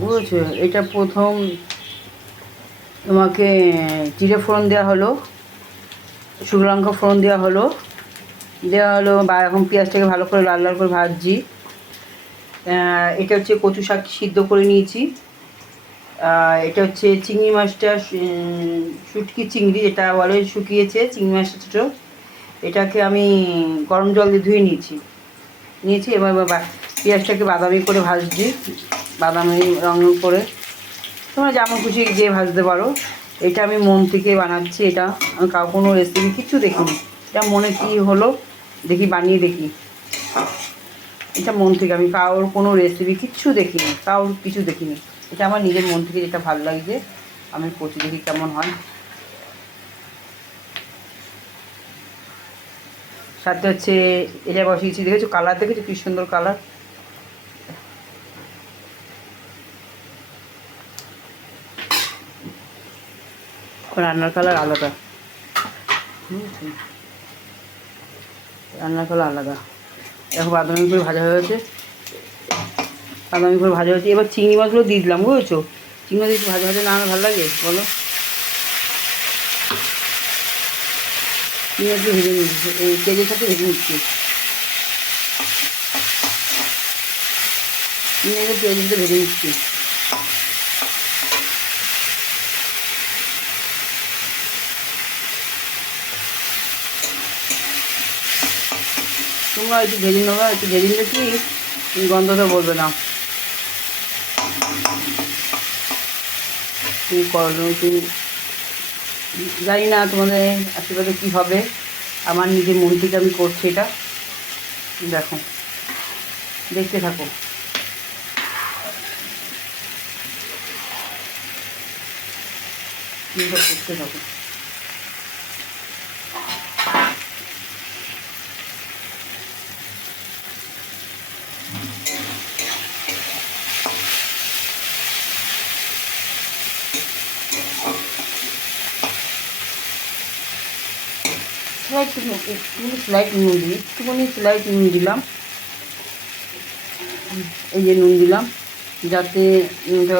বুঝেছো? এটা প্রথম তোমাকে জিরে ফোড়ন দেওয়া হলো, শুকনো লঙ্কা ফোড়ন দেওয়া হলো বা এখন পেঁয়াজটাকে ভালো করে লাল লাল করে ভাজছি। এটা হচ্ছে কচু শাক সিদ্ধ করে নিয়েছি। এটা হচ্ছে চিংড়ি মাছটা, শুটকি চিংড়ি যেটা বলে, শুকিয়েছে চিংড়ি মাছটা ছোটো, এটাকে আমি গরম জল দিয়ে ধুয়ে নিয়েছি। এবার পেঁয়াজটাকে বাদামি করে ভাজছি, বাদামি রঙ করে, তোমরা যেমন খুশি দিয়ে ভাজতে পারো। এটা আমি মন থেকে বানাচ্ছি, এটা আমি কোনো রেসিপি কিছু দেখিনি, এটা মনে কী হলো দেখি বানিয়ে দেখি। এটা মন থেকে, আমি কারোর কোনো রেসিপি কিচ্ছু দেখিনি, কারোর কিছু দেখিনি, এটা আমার নিজের মন থেকে যেটা ভালো লাগছে আমি করছি, দেখি কেমন হয়। সাথে হচ্ছে এটা বসিয়েছি, দেখেছো কালার, দেখেছো কী সুন্দর কালার। রান্নার কালার আলাদা, রান্নার কালার আলাদা। দেখো বাদামি করে ভাজা হয়ে গেছে, বাদামি করে ভাজা হয়েছে। এবার চিংড়ি মাছগুলো দিয়ে দিলাম, বুঝেছো? চিংড়ি মাছ একটু ভাজা ভাজা না হলে ভালো লাগে বলো? চিংড়ি মাছগুলো ভেজে নিচ্ছি, এই তেলের সাথে ভেজে নিচ্ছি, চিংড়ি মাছের তেলের সাথে ভেজে নিচ্ছি। তোমরা একটু ভেজে নেবা, একটু ভেজে নিলে কি গন্ধটা বলবে না। তুমি করো, তুমি জানি না তোমাদের আশীর্বাদে কী হবে, আমার নিজের মন থেকে আমি করছি এটা। দেখো, দেখতে থাকো। করতে থাকো। স্লাইট নুন দিলাম, এই যে নুন দিলাম, যাতে নুনটা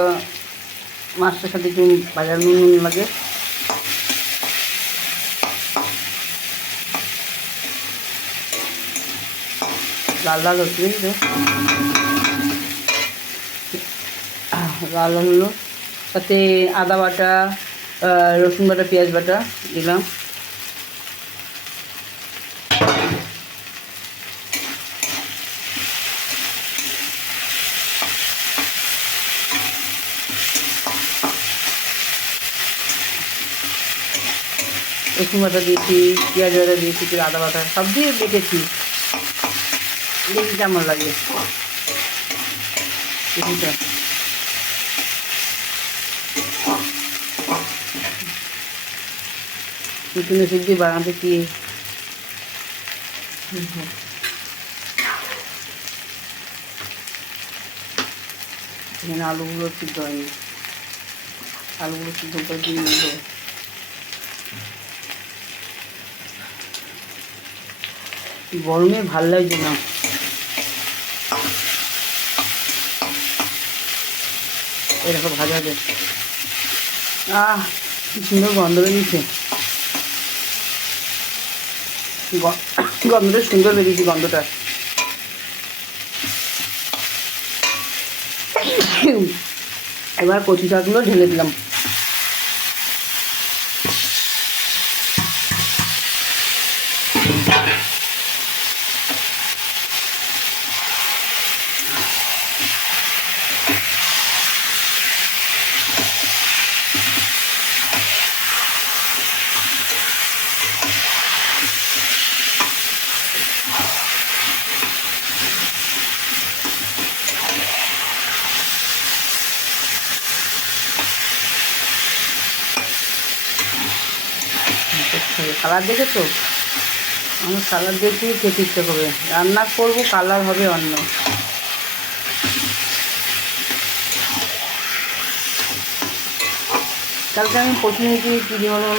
মাছটার সাথে একটু বাজার নুন লাগে। লাল লাল হচ্ছে, বুঝছো? লাল লাল হলো, সাথে আদা বাটা, রসুন বাটা, পেঁয়াজ বাটা দিলাম। রসুন বাটা দিয়েছি, পেঁয়াজ বাটা দিয়েছি, আদা বাটা সব দিয়ে বেটেছি, দেখি কেমন লাগে কিছুটা। নতুন সবজি বানাতে কি এখানে আলুগুলো সিদ্ধ হয়নি, আলুগুলো সিদ্ধ করে দিয়ে নেবো। গরমে ভাল লাগছে না, এরকম ভাজা যায়। কি সুন্দর গন্ধ বেরিয়েছে, গন্ধটা সুন্দর বেরিয়েছে গন্ধটা। এবার কচু শাকগুলো ঢেলে দিলাম। কালার দেখেছো? আমার কালার দেখেই খেতে ইচ্ছে করবে, রান্না করবো কালার হবে অন্য। কালকে আমি প্রথমে কি চুরি হলো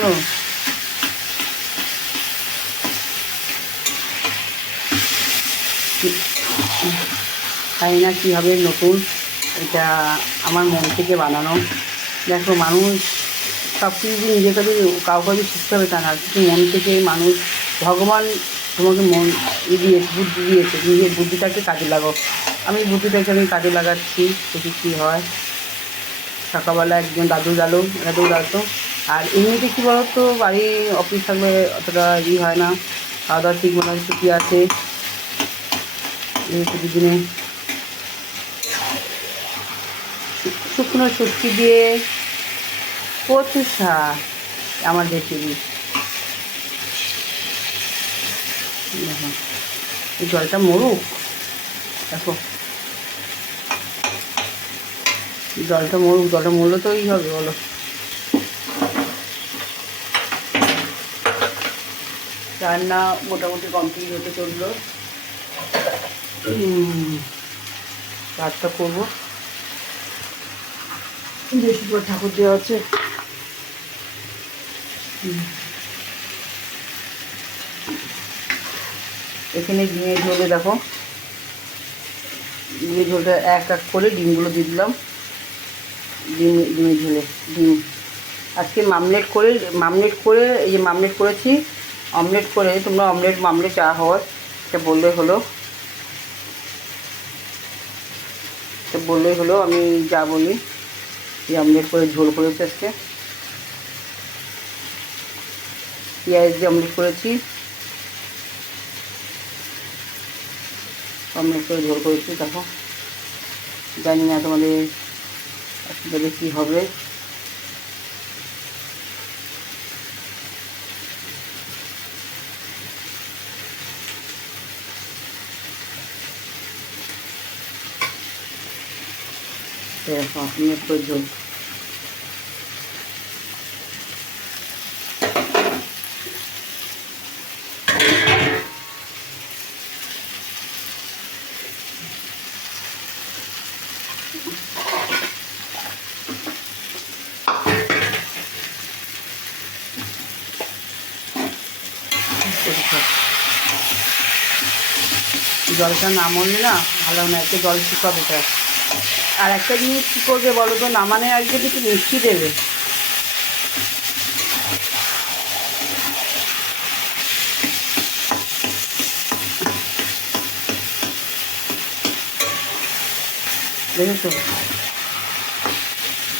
জানি না কী হবে, নতুন এটা আমার মন থেকে বানানো। দেখো, মানুষ সব কিছু নিজের কাছে কাউকে শিখতে হবে তা না, কিছু মন থেকে মানুষ, ভগবান তোমাকে মন দিয়েছে, বুদ্ধি দিয়েছে, নিজের বুদ্ধিটাকে কাজে লাগাও। আমি বুদ্ধিটাকে কাজে লাগাচ্ছি, দেখি কী হয়। সকালবেলা একজন দাদু দাঁড়াতো। আর এমনিতে কী বলো তো, বাড়ি অফিস থাকলে অতটা হয় না, খাওয়া দাওয়া ঠিক মতো ছুটি আছে। ছুটির দিনে শুকনো শুটকি দিয়ে কচু শাক আমার রেসিপি। দেখো, এই জলটা মরুক। দেখো, জলটা মরলে তো হবে, বলো। রান্না মোটামুটি কমপ্লিট হতে চললো। রাতটা করবো, বৃহস্পতিবার ঠাকুর দেওয়া আছে। এখানে ডিমের ঝোলে দেখো, ডিমের ঝোলটা এক এক করে ডিমগুলো দিয়ে দিলাম। ডিমের ঝোলে ডিম আজকে মামলেট করে এই যে মামলেট করেছি। অমলেট করে, তোমরা মামলেট যা হয় এটা বললেই হলো, আমি যা বলি। এই অমলেট করে ঝোল করেছি আজকে, পেঁয়াজ দিয়ে অমলেট করেছি, অমলেট করে ঝোল করেছি। দেখো, জানি না তোমাদের আসলে কী হবে। দেখো, অমলেট করে ঝোল। জলটা না মরলে না ভালো না, একটু জল শুকাবে। এটা আর একটা জিনিস কী করবে বলো তো, নামানোর আগে একটু মিষ্টি দেবে। দেখেছো,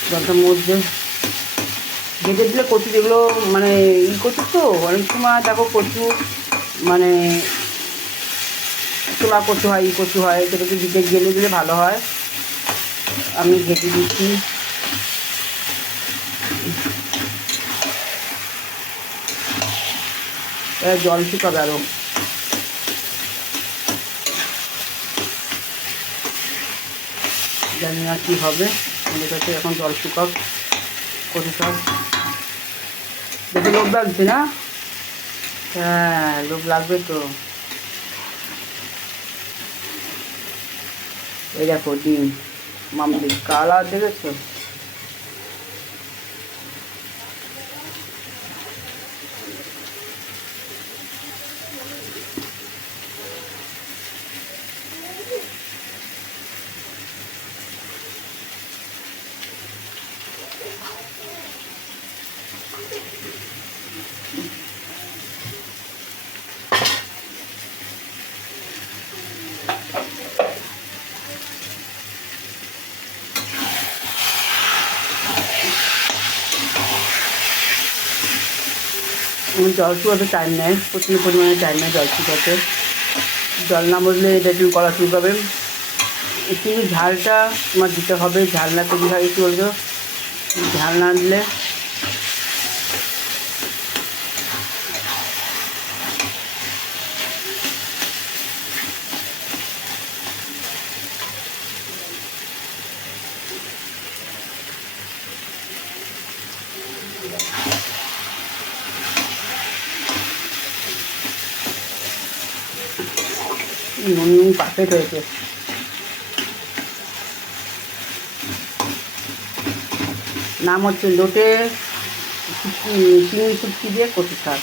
জলটার মধ্যে ভেজে দিলে কচু, যেগুলো মানে কচু তো অনেক সময় দেখো কচু মানে ছোলা কচু হয়, কচু হয়, সেটাকে গেলে দিলে ভালো হয়। আমি ঘেটে দিচ্ছি। জল শুকাবে আরও। জানি না কী হবে, আমাদের কাছে এখন জল শুকাক কচু শাক। দেখে লোভ লাগছে না? হ্যাঁ, লোভ লাগবে তো। এই দেখো ডিম মামলি কালার দেখেছো? জল শুকাতে টাইম নেয়, প্রচুর পরিমাণে টাইম নেয় জল শুকাতে। জল না বললে এটা একটু কলা শুকাবে। একটু ঝালটা তোমার দিতে হবে, ঝাল না তো কীভাবে কী বলছো, ঝাল না দিলে নুন পারফেক্ট হয়েছে। নাম হচ্ছে লোটে চিংড়ি শুটকি দিয়ে কচু শাক।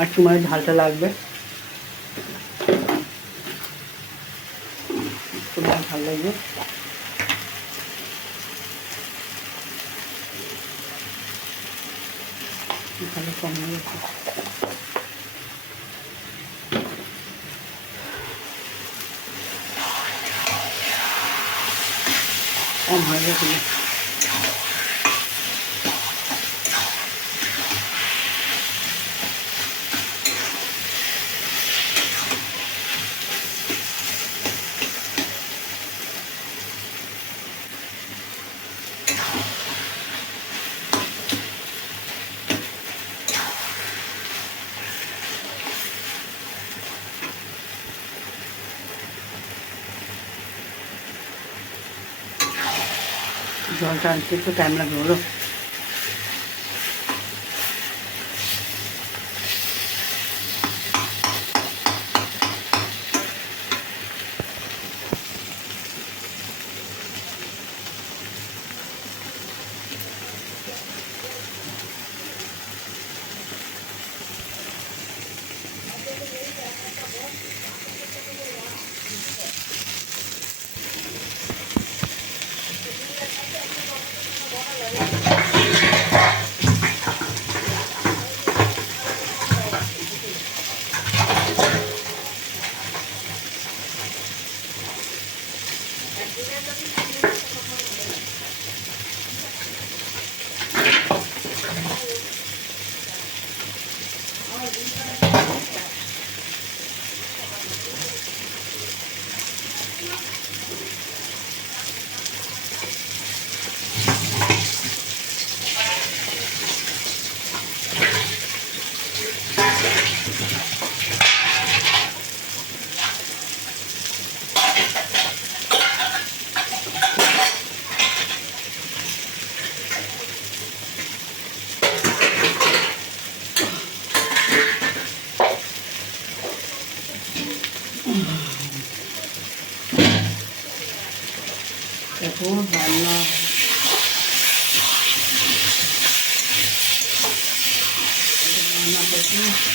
আর একটু মানে ঝালটা লাগবে, ভালো লাগবে। ভালো কম হয়ে গেছে, কম হয়ে গেছে। জলটা আনতে একটু টাইম লাগবে বলো। দেখো রান্না রান্না করছি।